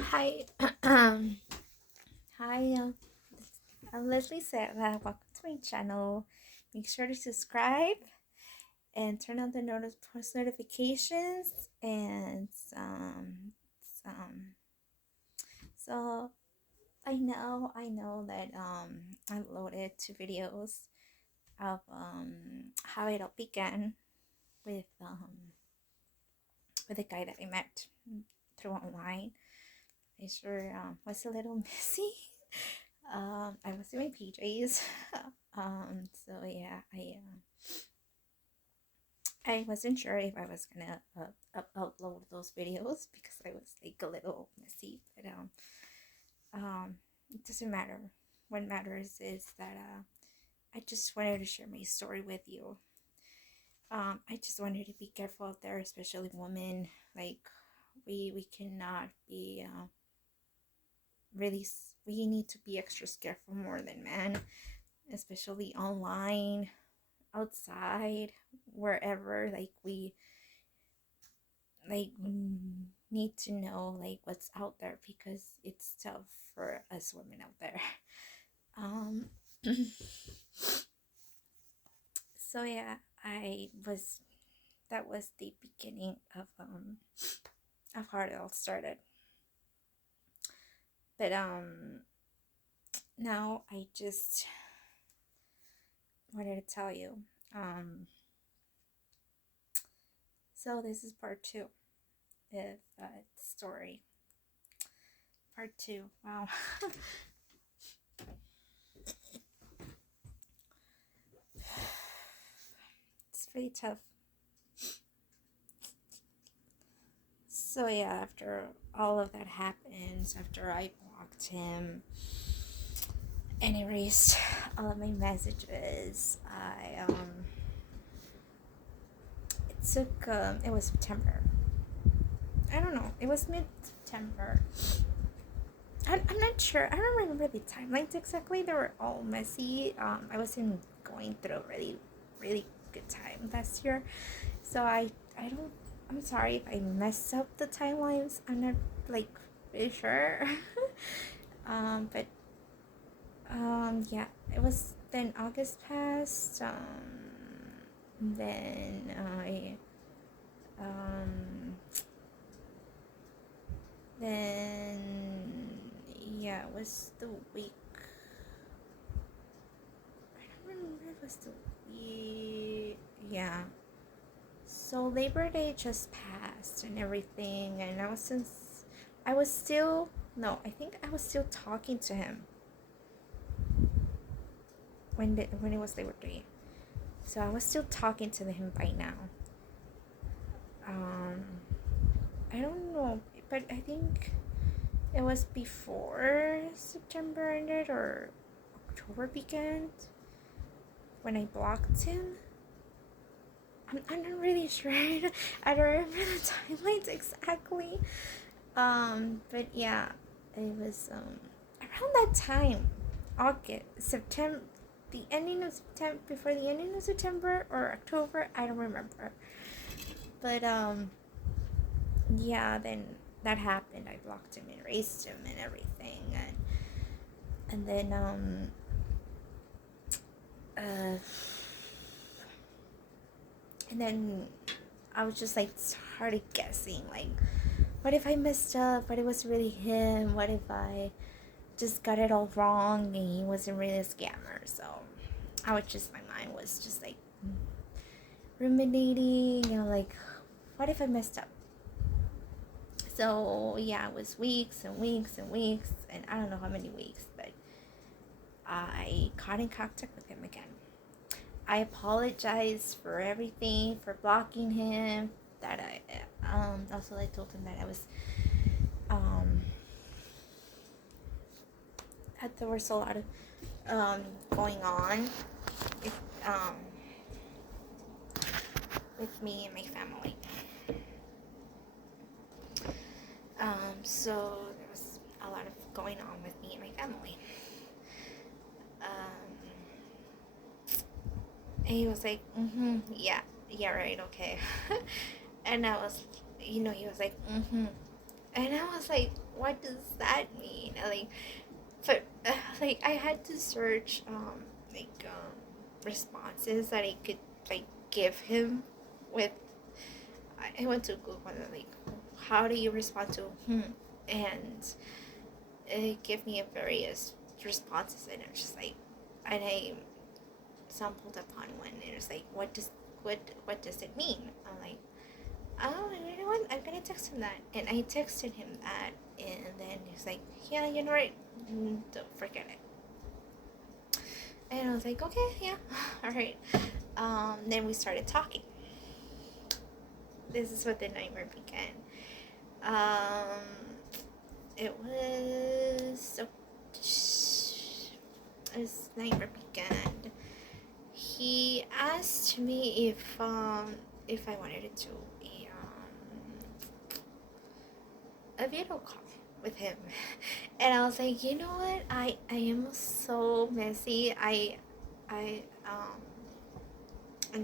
Hi, hi. I'm Leslie Serra. Welcome to my channel. Make sure to subscribe and turn on the post notifications. And um, so I know that I loaded two videos of how it all began with with a guy that I met through online. I sure was a little messy. I was in my PJs. So yeah, I wasn't sure if I was gonna upload those videos because I was like a little messy, but it doesn't matter. What matters is that I just wanted to share my story with you. I just wanted to be careful out there, especially women. Like we cannot be really. We need to be extra careful more than men, especially online, outside, wherever. Like we like need to know like what's out there because it's tough for us women out there. um so yeah, I was that was the beginning of how it all started. But now I just wanted to tell you. So this is part two of story. Part two. Wow. It's pretty tough. So yeah, after all of that happens, after I blocked him and erased all of my messages, it was September. I don't know. It was mid September. I'm not sure. I don't remember the timelines exactly. They were all messy. I wasn't going through a really good time last year, so I don't. I'm sorry if I messed up the timelines. I'm not like really sure. But yeah, it was then August passed. Then I um then yeah, it was the week. I don't remember if it was the week. Yeah. So Labor Day just passed and everything, and I was still no, I think I was still talking to him when it was Labor Day. So I was still talking to him by now. Um, I don't know, but I think it was before September ended or October began when I blocked him. I'm not really sure. I don't remember the timelines exactly. But yeah, it was around that time, August, September, the ending of September, before the ending of September or October. I don't remember. But yeah, then that happened. I blocked him and erased him and everything, and then uh, and then I was just like started guessing like, what if I messed up? What if it was really him? What if I just got it all wrong and he wasn't really a scammer? So my mind was just like ruminating, like, what if I messed up? So yeah, it was weeks and weeks and weeks, and I don't know how many weeks, but I got in contact with him again. I apologized for everything, for blocking him. That I also I told him that I was um that there was a lot of going on with um with me and my family. So there was a lot of going on with me and my family. And he was like, yeah, yeah, right, okay. And I was, he was like, and I was like, what does that mean? Like, but like I had to search like responses that I could like give him with. I went to Google like, how do you respond to and it gave me a various responses, and it's just like, and I stumbled upon one, and it was like, what does it mean? I'm like, oh, you know what? I'm gonna text him that, and I texted him that, and then he's like, yeah, you know what? Don't forget it. And I was like, okay, yeah, all right. Then we started talking. This is what the nightmare began. It was as nightmare began. He asked me if I wanted to do a video call with him, and I was like, you know what? I am so messy. And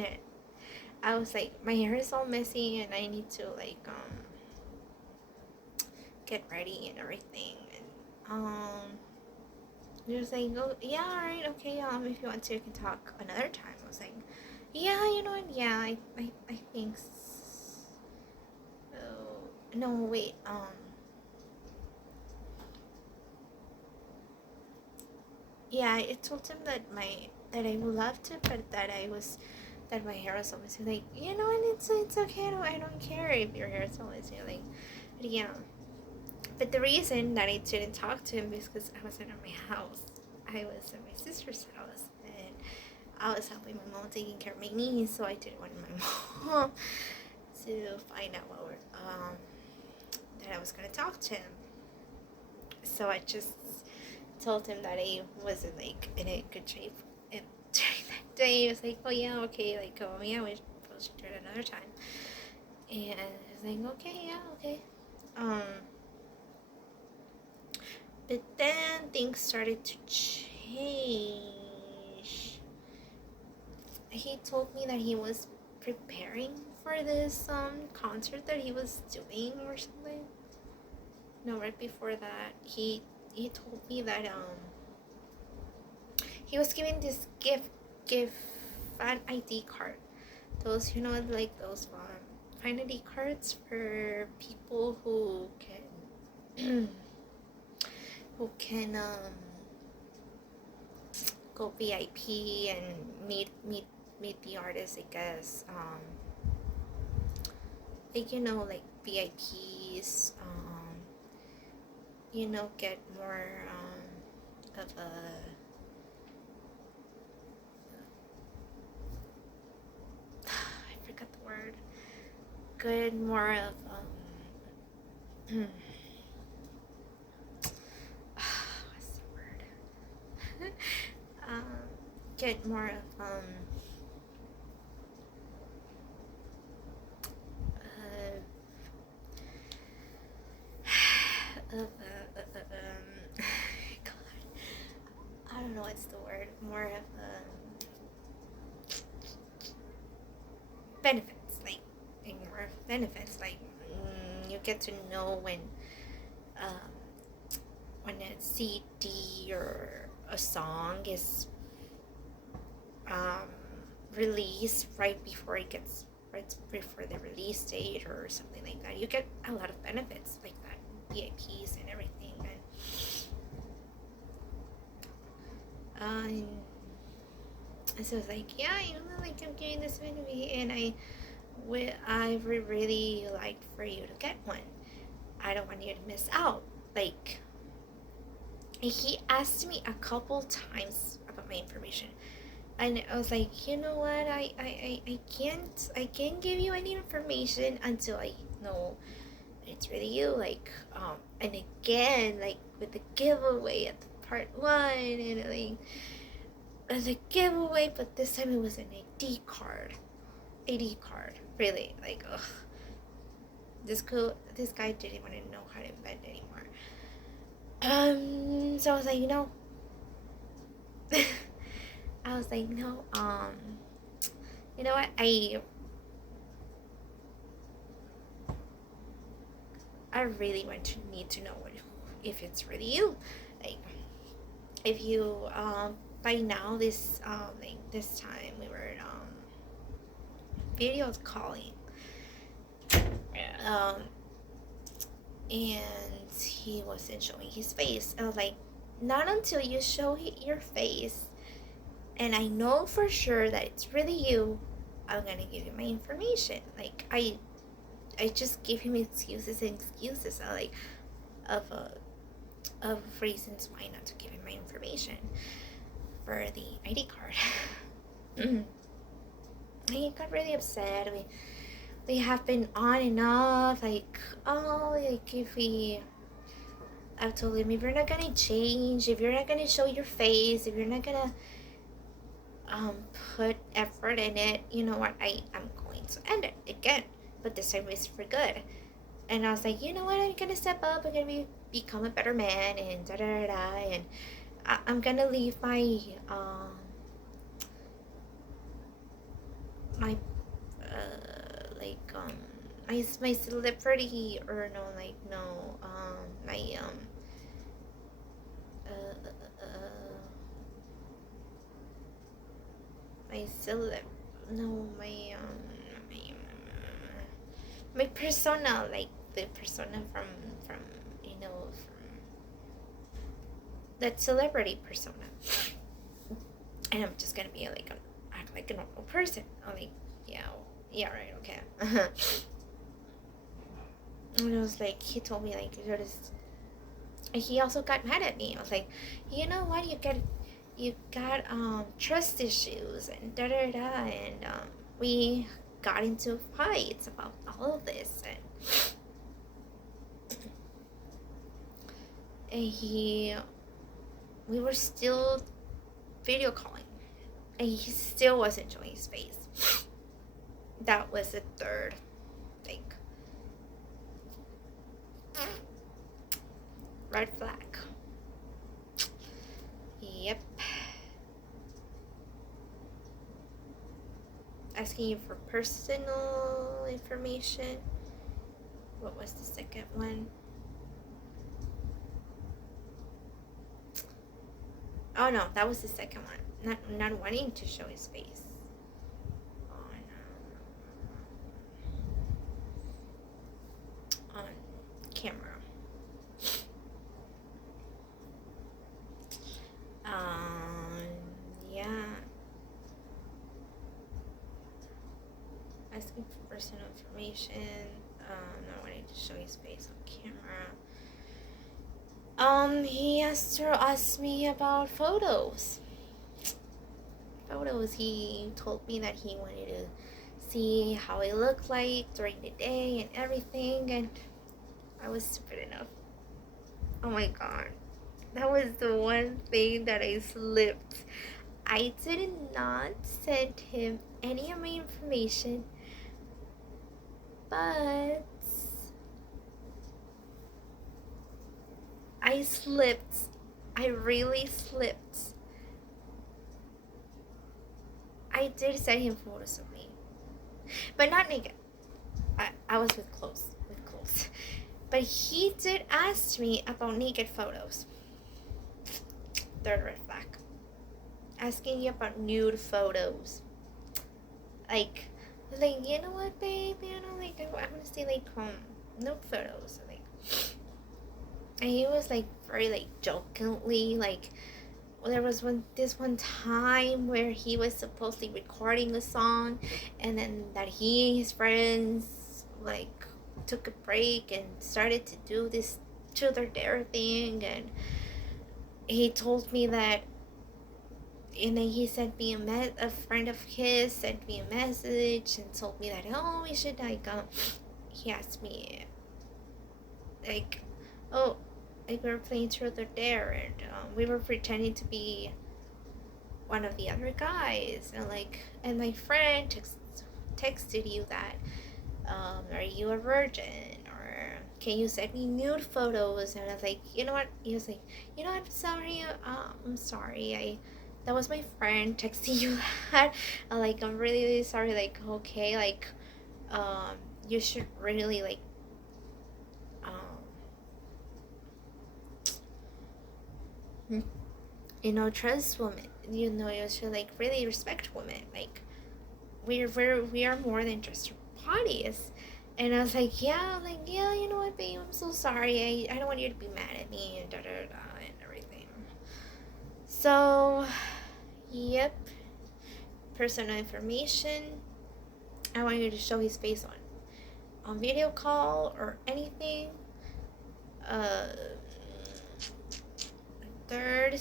it, I was like, my hair is all messy, and I need to like get ready and everything, and he was like, oh yeah, all right, okay, if you want to, you can talk another time. I was like, yeah, you know what? Yeah, I think. No, wait. Yeah, I told him that I would love to, but that my hair was always like, you know, and it's okay. I don't care if your hair is always like, but yeah. But the reason that I didn't talk to him is because I wasn't at my house. I was at my sister's house, and I was helping my mom taking care of my niece, so I didn't want my mom to find out that I was gonna talk to him. So I just told him that I wasn't like in a good shape, and during that day he was like, oh yeah, okay, like, oh yeah, we should do it another time. And I was like, okay, yeah, okay. But then things started to change. He told me that he was preparing for this concert that he was doing or something. No, right before that, he told me that he was giving this gift fan ID card. Those, you know, like those fan ID cards for people who can who can go VIP and meet the artist, I guess. Like, you know, like VIPs, you know, get more of a I forgot the word. Good, more of what's the word? Get more of God, I don't know what's the word. More of benefits, like more of benefits, like you get to know when a CD or a song is released right before the release date or something like that. You get a lot of benefits like that, VIPs and everything. And so I was like, yeah, you know, like I'm getting this movie, and I would really like for you to get one. I don't want you to miss out. Like, he asked me a couple times about my information, and I was like, you know what, I can't give you any information until I know it's really you. Like, and again, like with the giveaway at the part 1, and like the giveaway, but this time it was an ID card. Really, like, ugh. This guy didn't want to know how to invent anymore. So I was like, no. I was like, no, you know what, I really want to need to know if it's really you. Like, if you by now this like this time we were video calling, um and he wasn't showing his face. I was like, not until you show your face and I know for sure that it's really you, I'm gonna give you my information. Like, I just give him excuses and excuses of of reasons why not to give him my information for the ID card. He got really upset. We have been on and off, like, oh, like, if we, I've told him, if you're not gonna change, if you're not gonna show your face, if you're not gonna put effort in it, you know what, I'm going to end it again, but this time it's for good. And I was like, you know what, I'm gonna step up, I'm gonna become a better man, and da da da da, and I'm gonna leave my my like my celebrity, or no, like, no, my my celeb no my persona, like the persona from you know, from that celebrity persona, and I'm just gonna be like act like a normal person. I'm like, yeah, right, okay. And it was like, he told me, like, you're just, he also got mad at me. I was like, you know what, you got trust issues and da da da, and we got into fights about all of this, and we were still video calling, and he still wasn't showing his face. That was the third thing. Red flag. Yep. Asking you for personal information. What was the second one? Oh no, that was the second one. Not wanting to show his face on camera. Yeah. Asking for personal information. Not wanting to show his face on camera. He asked me about photos. He told me that he wanted to see how I looked like during the day and everything, and I was stupid enough. Oh my god. That was the one thing that I slipped. I did not send him any of my information, but I slipped. I really slipped. I did send him photos of me, but not naked. I was with clothes. But he did ask me about naked photos. Third red flag. Asking you about nude photos. Like, you know what, babe? You know, like, I want to see, like, nude photos. Like, and he was, like, very, like, jokingly, like, there was this one time where he was supposedly recording a song, and then that he and his friends, like, took a break and started to do this truth or dare thing, and he told me that, and then he sent me a friend of his sent me a message and told me that, oh, we should, like, he asked me, like, oh, like, we were playing truth or dare, and we were pretending to be one of the other guys, and, like, and my friend texted you that, are you a virgin, or can you send me nude photos? And I was like, you know what, he was like, you know, I'm sorry, that was my friend texting you that. Like, I'm really, really sorry. Like, okay, like, you should really, like, trust women. You should like really respect women. Like we are more than just bodies. And I was like, yeah, you know what, babe, I'm so sorry. I don't want you to be mad at me and da da da and everything. So, yep, personal information. I want you to show his face on video call or anything. Uh, third,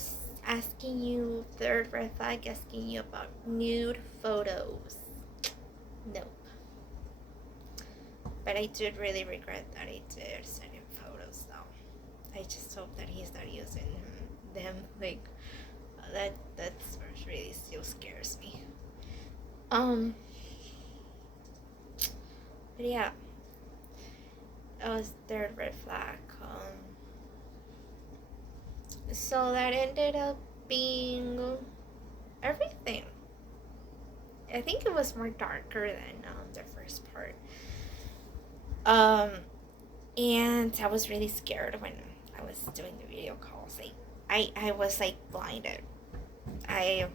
third red flag, asking you about nude photos. Nope. But I did really regret that I did send him photos, though. I just hope that he's not using them. Like, that's what really still scares me. But yeah, that was third red flag. So that ended up being everything. I think it was more darker than the first part. And I was really scared when I was doing the video calls. Like, I was like blinded. I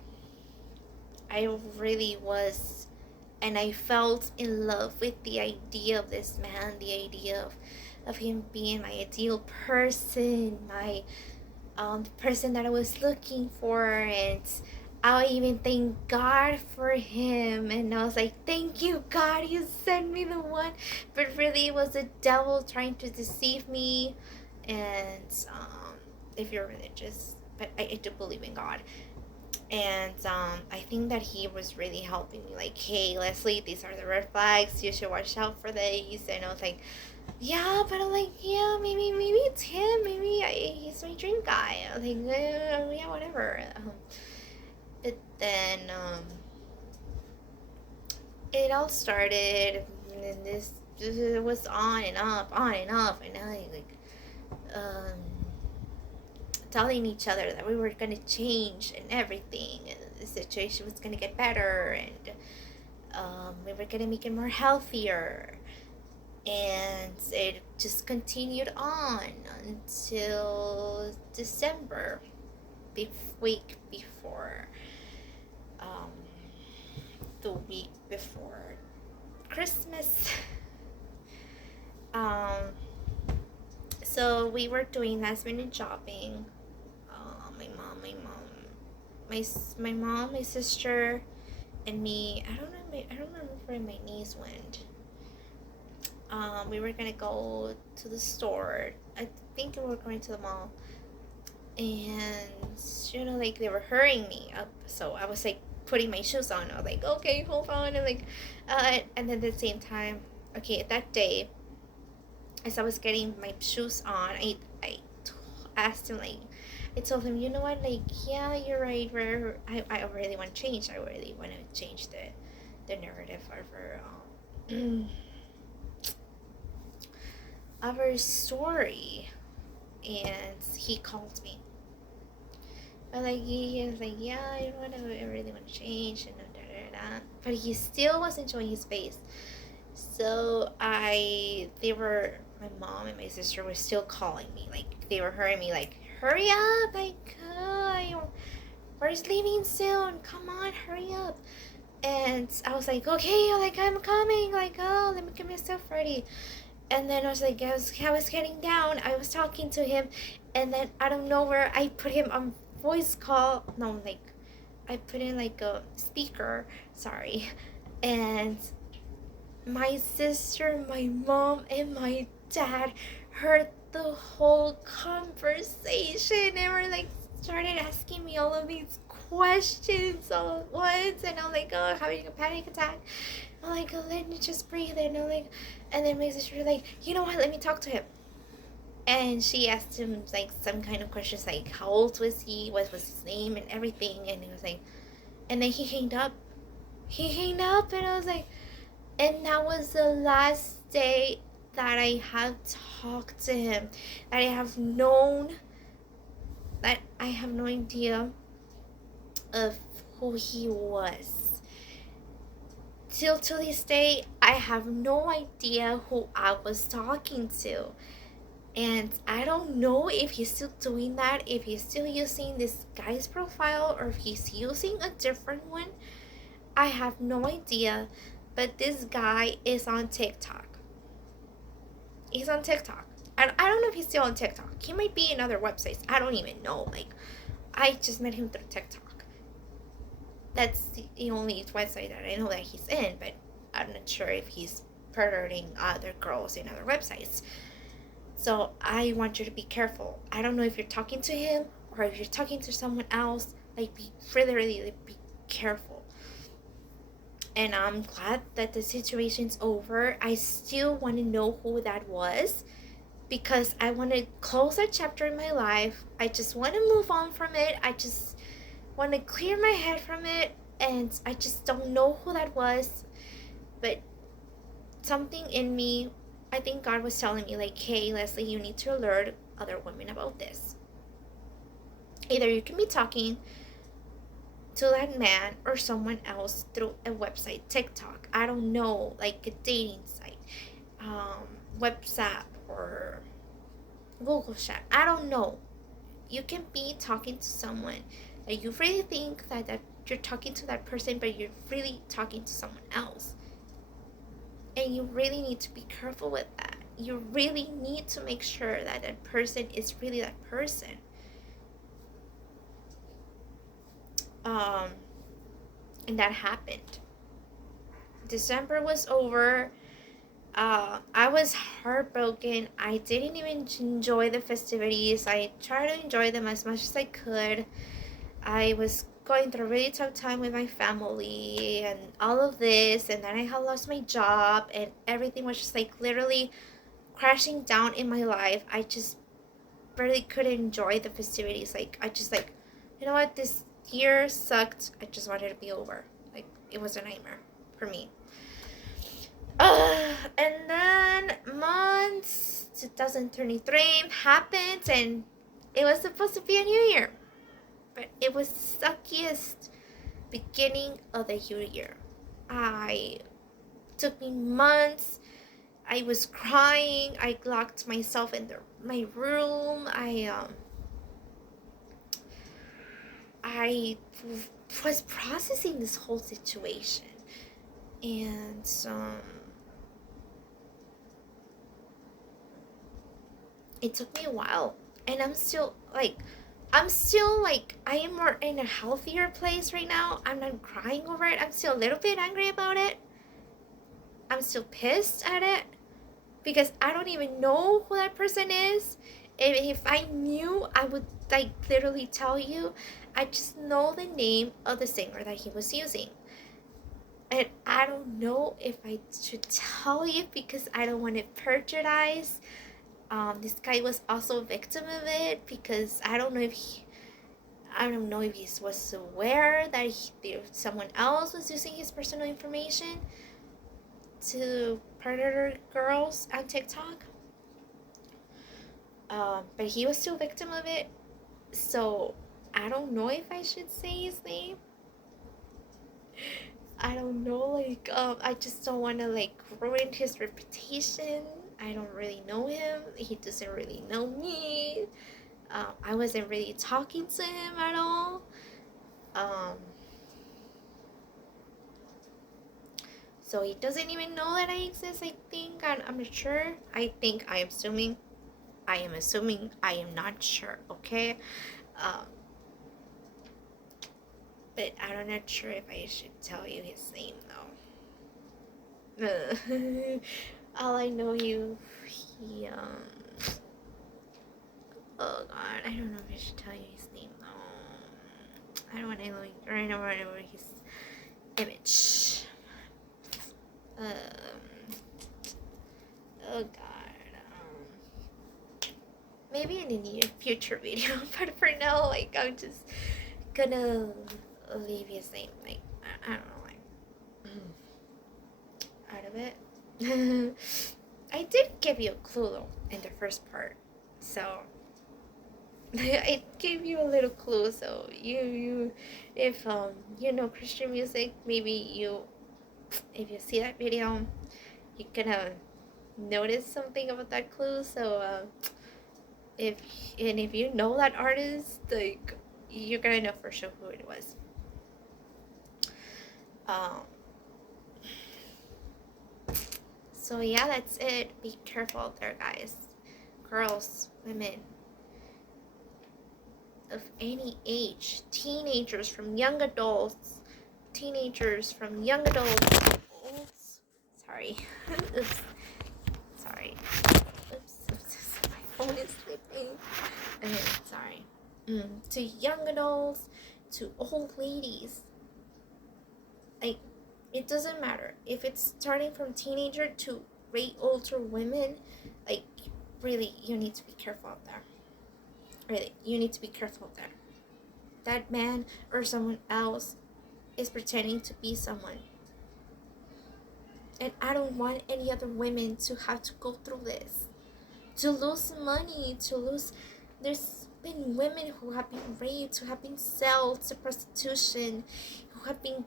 really was, and I felt in love with the idea of this man, the idea of him being my ideal person, my the person that I was looking for, and I even thank God for him. And I was like, thank you, God, you sent me the one. But really, it was the devil trying to deceive me. And if you're religious, but I do believe in God. And I think that he was really helping me. Like, hey, Leslie, these are the red flags. You should watch out for these. And I was like, yeah, but I'm like, yeah, maybe it's him. Maybe he's my dream guy. I was like, yeah, whatever. But then it all started, and this was on and off, and I telling each other that we were gonna change and everything, and the situation was gonna get better, and we were gonna make it more healthier. And it just continued on until December, week before, the week before Christmas. So we were doing last minute shopping. My mom, my sister, and me. I don't remember where my niece went. We were gonna go to the store. I think we were going to the mall, and like they were hurrying me up. So I was like putting my shoes on. I was like, okay, hold on, and like, and then at the same time, okay, that day, as I was getting my shoes on, I asked him, like, I told him, you know what, like, yeah, you're right. I really want to change. I really want to change the narrative of our story. And he called me. But like he was like, yeah, you know what, I really want to change, and but he still wasn't showing his face. So my mom and my sister were still calling me, like they were hurrying me, like, hurry up, like, we're leaving soon, come on, hurry up. And I was like, okay, like, I'm coming, like, oh, let me get myself ready. And then I was like, I was getting down, I was talking to him, and then out of nowhere, I put him on voice call, no, like, I put in like a speaker, sorry, and my sister, my mom, and my dad heard the whole conversation, and were like, started asking me all of these questions all at once, and I'm like, oh, having a panic attack. I'm like, oh, let me just breathe, and I'm like, and then my sister was like, you know what, let me talk to him. And she asked him like some kind of questions, like how old was he, what was his name, and everything. And he was like, and then he hanged up, and I was like, and that was the last day that I have talked to him, that I have no idea of who he was. Till to this day, I have no idea who I was talking to. And I don't know if he's still doing that, if he's still using this guy's profile or if he's using a different one. I have no idea. But this guy is on TikTok. He's on TikTok. I don't know if he's still on TikTok. He might be in other websites. I don't even know. Like, I just met him through TikTok. That's the only website that I know that he's in, but I'm not sure if he's perverting other girls in other websites. So I want you to be careful. I don't know if you're talking to him or if you're talking to someone else. Like, be really be careful. And I'm glad that the situation's over. I still want to know who that was because I want to close that chapter in my life. I just want to move on from it. I just want to clear my head from it. And I just don't know who that was. But something in me, I think God was telling me, like, hey, Leslie, you need to alert other women about this. Either you can be talking to that man or someone else through a website, TikTok, I don't know, like a dating site, WhatsApp or Google Chat, I don't know. You can be talking to someone that you really think that you're talking to that person, but you're really talking to someone else. And you really need to be careful with that. You really need to make sure that that person is really that person. And that happened. December was over. I was heartbroken. I didn't even enjoy the festivities. I tried to enjoy them as much as I could. I was going through a really tough time with my family and all of this, and then I had lost my job, and everything was just like literally crashing down in my life. I just barely couldn't enjoy the festivities. Like, I just like, you know what, this year sucked. I just wanted to be over. Like, it was a nightmare for me. And then months 2023 happened, and it was supposed to be a new year, but it was the suckiest beginning of the new year. I took me months. I was crying. I locked myself in my room. I was processing this whole situation, and it took me a while, and I'm still like I am more in a healthier place right now. I'm not crying over it. I'm still a little bit angry about it. I'm still pissed at it because I don't even know who that person is. If I knew, I would like literally tell you. I just know the name of the singer that he was using. And I don't know if I should tell you because I don't want to prejudice. This guy was also a victim of it because I don't know if he was aware that someone else was using his personal information to predator girls on TikTok. But he was still a victim of it, so I don't know if I should say his name. I don't know, like, I just don't want to, like, ruin his reputation. I don't really know him. He doesn't really know me. I wasn't really talking to him at all. So he doesn't even know that I exist, I think. I'm not sure. I am assuming. I am not sure, okay? But I'm not sure if I should tell you his name, though. All I know he, oh god, I don't know if I should tell you his name, though. I don't want to know his image. Oh god, maybe in a near future video, but for now, like, I'm just gonna leave his name, like, I don't know, like, out of it. I did give you a clue, though, in the first part, so I gave you a little clue, so you if you know Christian music, maybe if you see that video, you're gonna notice something about that clue, so if if you know that artist, like, you're gonna know for sure who it was. Um, so yeah, that's it. Be careful out there, guys. Girls, women of any age, teenagers from young adults, olds. Sorry. Oops. Sorry. Oops. My phone is sleeping. Okay, sorry. To young adults, to old ladies. Like, it doesn't matter if it's starting from teenager to way older women. Like, really, you need to be careful out there. Really, you need to be careful out there. That man or someone else is pretending to be someone, and I don't want any other women to have to go through this, to lose money, to lose. There's been women who have been raped, who have been sold to prostitution, who have been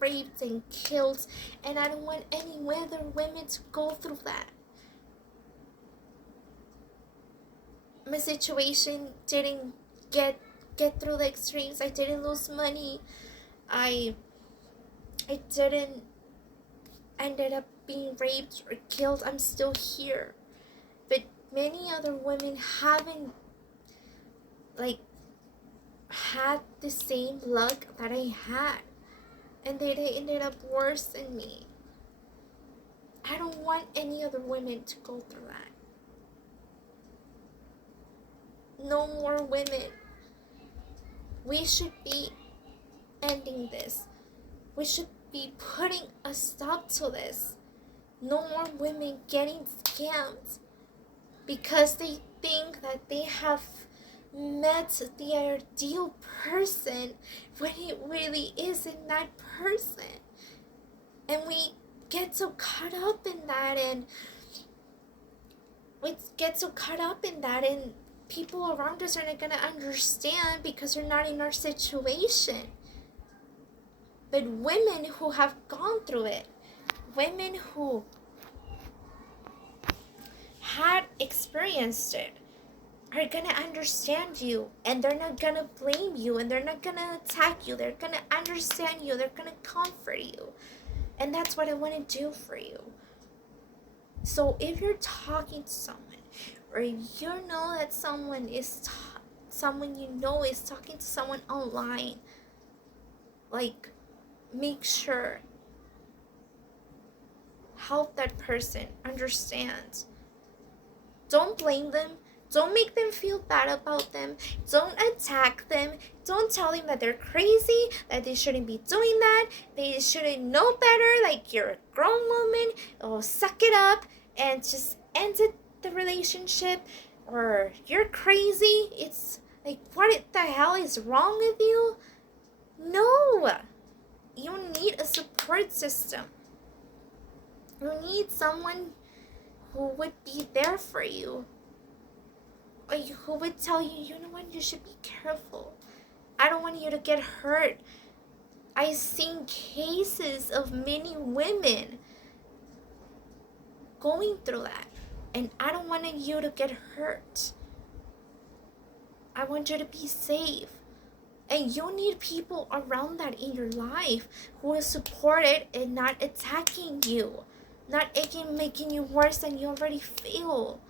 raped and killed, and I don't want any other women to go through that. My situation didn't get through the extremes. I didn't lose money. I didn't ended up being raped or killed. I'm still here. But many other women haven't, like, had the same luck that I had, and they ended up worse than me. I don't want any other women to go through that. No more women. We should be ending this. We should be putting a stop to this. No more women getting scammed because they think that they have met the ideal person when it really isn't that person. And we get so caught up in that, and people around us are not gonna understand because they're not in our situation. But women who have gone through it, women who had experienced it, are gonna understand you, and they're not gonna blame you, and they're not gonna attack you. They're gonna understand you. They're gonna comfort you. And that's what I want to do for you. So if you're talking to someone, or you know that someone you know is talking to someone online, like, make sure, help that person understand. Don't blame them. Don't make them feel bad about them. Don't attack them. Don't tell them that they're crazy, that they shouldn't be doing that. They shouldn't know better, like, you're a grown woman. Oh, suck it up and just end the relationship. Or you're crazy. It's like, what the hell is wrong with you? No. You need a support system. You need someone who would be there for you. Or who would tell you, you know what, you should be careful. I don't want you to get hurt. I've seen cases of many women going through that. And I don't want you to get hurt. I want you to be safe. And you need people around that in your life who will support it and not attacking you. Not making you worse than you already feel.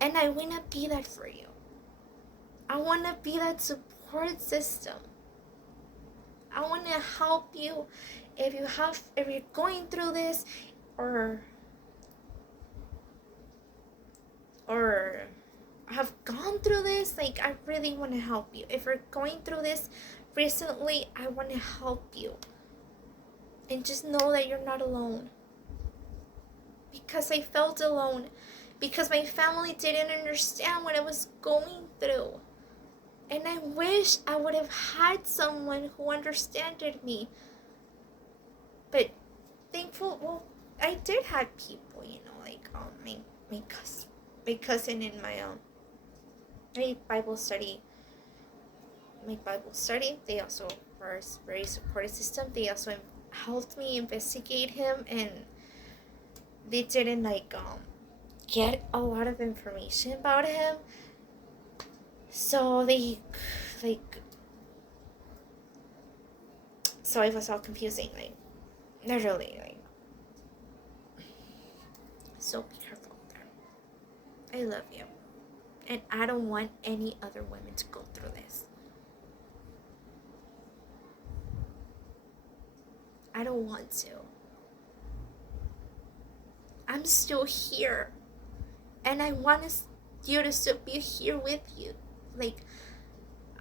And I want to be that for you. I want to be that support system. I want to help you if you're going through this, or have gone through this. Like, I really want to help you. If you're going through this recently, I want to help you. And just know that you're not alone. Because I felt alone. Because my family didn't understand what I was going through. And I wish I would have had someone who understood me. But I did have people, like my cousin in my Bible study. They also were a very supportive system. They also helped me investigate him, and they didn't get a lot of information about him. So they, like, so it was all confusing, like, literally, like, so be careful there. I love you. And I don't want any other women to go through this. I don't want to. I'm still here. And I want you to still be here with you. Like,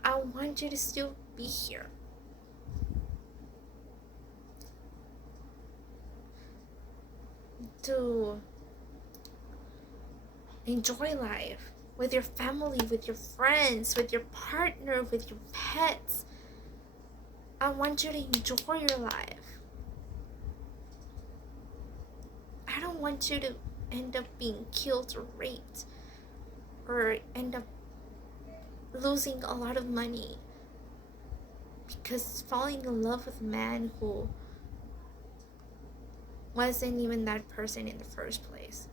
I want you to still be here. To enjoy life with your family, with your friends, with your partner, with your pets. I want you to enjoy your life. I don't want you to end up being killed or raped or end up losing a lot of money because falling in love with a man who wasn't even that person in the first place.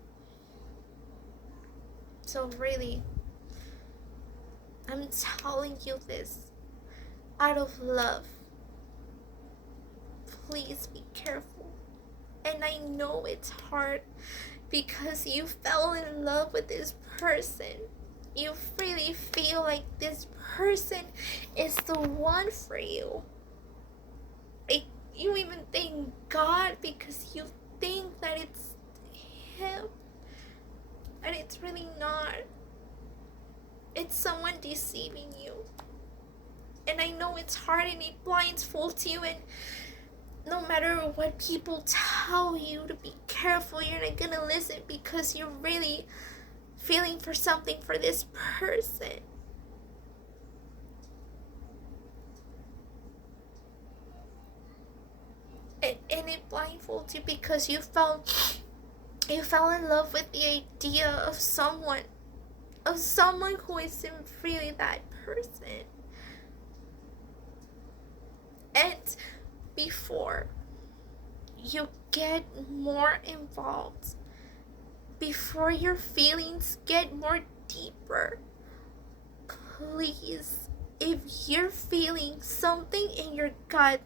So really, I'm telling you this out of love. Please be careful. And I know it's hard because you fell in love with this person. You really feel like this person is the one for you. Like, you even thank God because you think that it's him. And it's really not. It's someone deceiving you. And I know it's hard and it blindfolds you, and no matter what people tell you to be careful, you're not gonna listen because you're really feeling for something for this person. And it blindfolds you because you fell in love with the idea of someone who isn't really that person. And before you get more involved, before your feelings get more deeper, please, if you're feeling something in your gut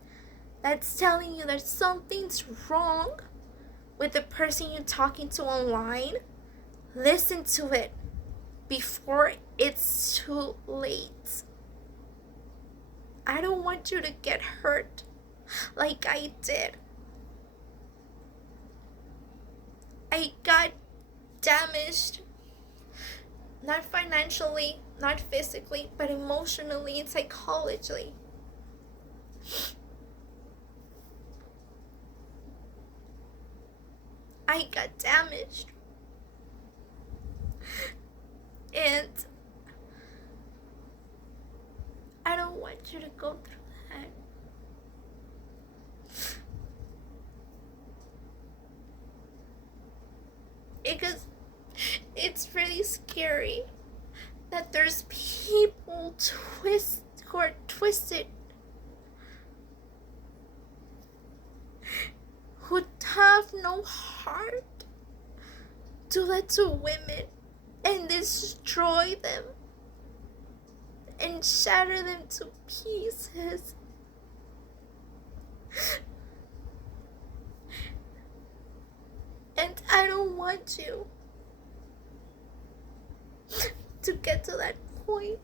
that's telling you that something's wrong with the person you're talking to online, listen to it before it's too late. I don't want you to get hurt like I did. I got damaged, not financially, not physically, but emotionally and psychologically. I got damaged. And I don't want you to go through that. Because it's really scary that there's people who are twisted, who have no heart, do that to women and destroy them and shatter them to pieces. And I don't want you to get to that point.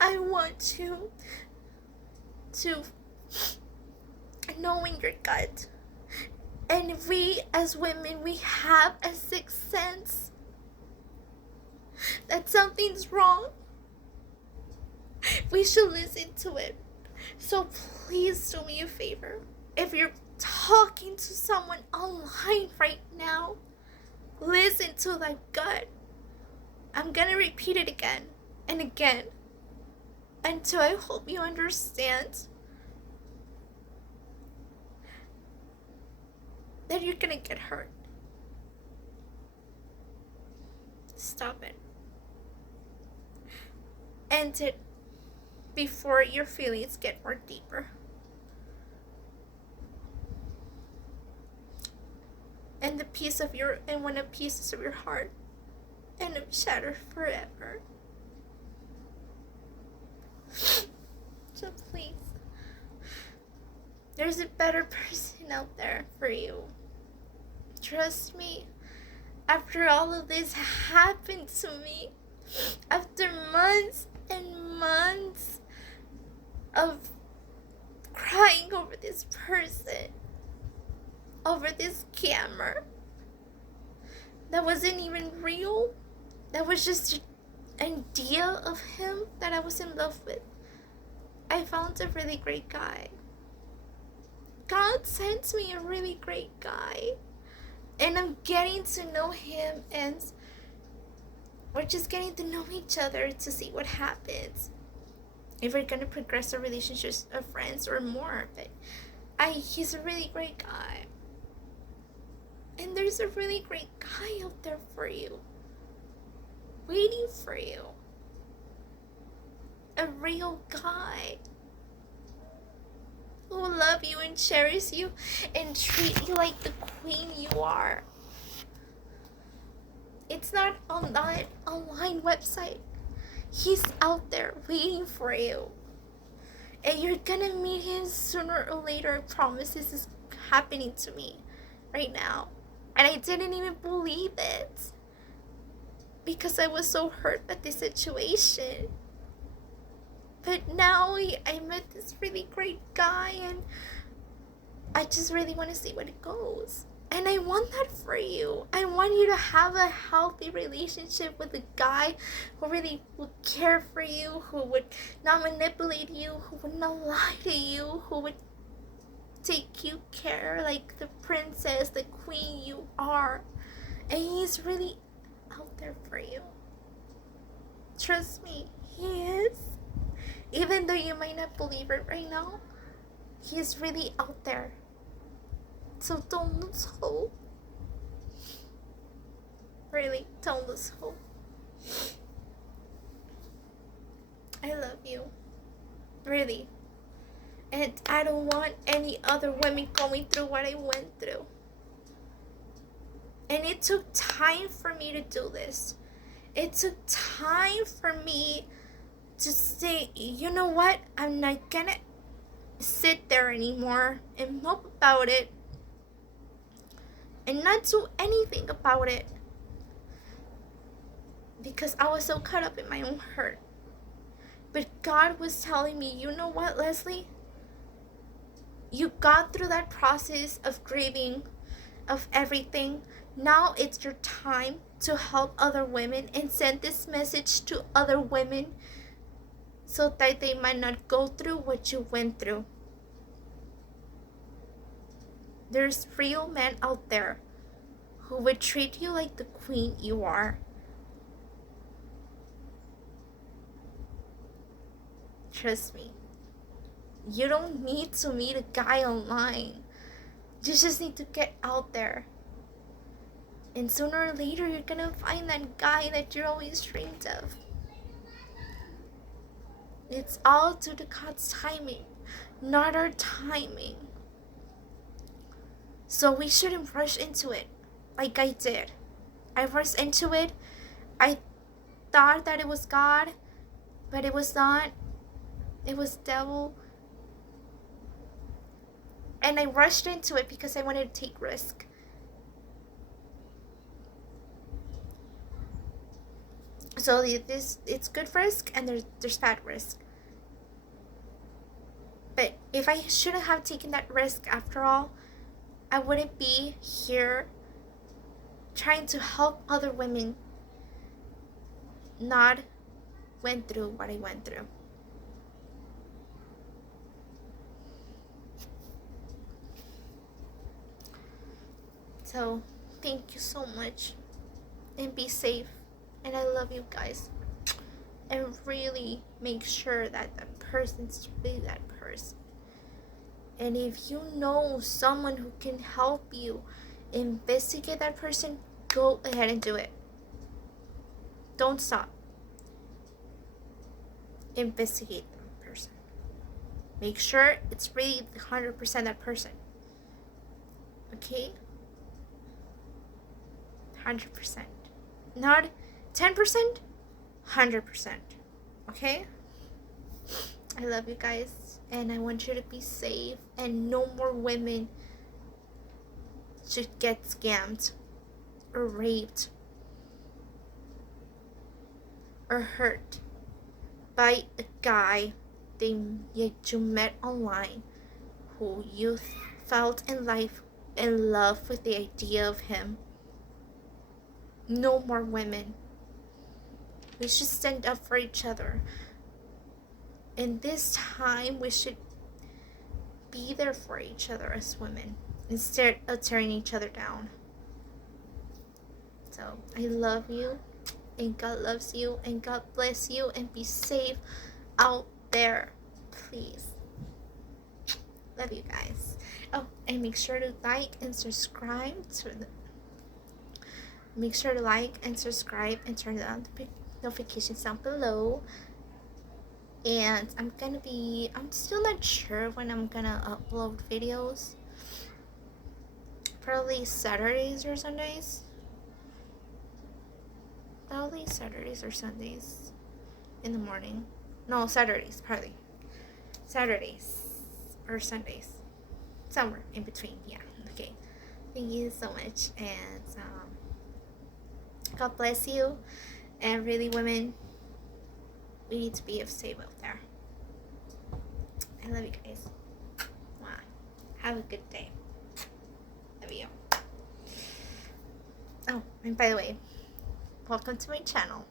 I want you to know in your gut. And we as women, we have a sixth sense that something's wrong. We should listen to it. So please do me a favor. If you're talking to someone online right now, listen to that gut. I'm gonna repeat it again and again until I hope you understand that you're gonna get hurt. Stop it. End it before your feelings get more deeper. and the piece of your and one of pieces of your heart end up shattered forever. So please, there's a better person out there for you. Trust me. After all of this happened to me, after months and months of crying over this person, over this scammer that wasn't even real, that was just an idea of him that I was in love with, I found a really great guy. God sent me a really great guy, and I'm getting to know him, and we're just getting to know each other to see what happens, if we're gonna progress our relationships of friends or more. But he's a really great guy, and there's a really great guy out there for you, waiting for you. A real guy who will love you and cherish you and treat you like the queen you are. It's not on that online website. He's out there waiting for you. And you're gonna meet him sooner or later. I promise. This is happening to me right now. And I didn't even believe it, because I was so hurt by the situation. But now I met this really great guy, and I just really want to see where it goes. And I want that for you. I want you to have a healthy relationship with a guy who really would care for you, who would not manipulate you, who would not lie to you, who would take you care like the princess, the queen you are. And he's really out there for you. Trust me, he is. Even though you might not believe it right now, he is really out there. So don't lose hope. Really, don't lose hope. I love you. Really. And I don't want any other women going through what I went through. And it took time for me to do this. It took time for me to say, you know what? I'm not gonna sit there anymore and mope about it and not do anything about it, because I was so caught up in my own hurt. But God was telling me, you know what, Leslie? You got through that process of grieving, of everything. Now it's your time to help other women and send this message to other women so that they might not go through what you went through. There's real men out there who would treat you like the queen you are. Trust me. You don't need to meet a guy online. You just need to get out there. And sooner or later, you're gonna find that guy that you always dreamed of. It's all due to God's timing, not our timing. So we shouldn't rush into it like I did. I rushed into it. I thought that it was God, but it was not. It was devil. And I rushed into it because I wanted to take risk. So it's good risk and there's bad risk. But if I shouldn't have taken that risk after all, I wouldn't be here trying to help other women not went through what I went through. So thank you so much, and be safe. And I love you guys. And really make sure that that person's really that person. And if you know someone who can help you investigate that person, go ahead and do it. Don't stop. Investigate that person. Make sure it's really 100% that person. Okay? 100%. Not 10%, 100%. Okay? I love you guys, and I want you to be safe, and no more women should get scammed or raped or hurt by a guy that you met online who you felt in love with the idea of him. No more women. We should stand up for each other. In this time, we should be there for each other as women instead of tearing each other down. So I love you, and God loves you, and God bless you, and be safe out there, please. Love you guys. Oh, and make sure to like and subscribe make sure to like and subscribe and turn on the notifications down below. And I'm still not sure when I'm gonna upload videos. Probably Saturdays or Sundays. Probably Saturdays or Sundays in the morning. No, Saturdays, probably. Saturdays or Sundays. Somewhere in between, yeah. Okay. Thank you so much. And God bless you. And really, women, we need to be safe out there. I love you guys. Wow. Have a good day. Love you. Oh, and by the way, welcome to my channel.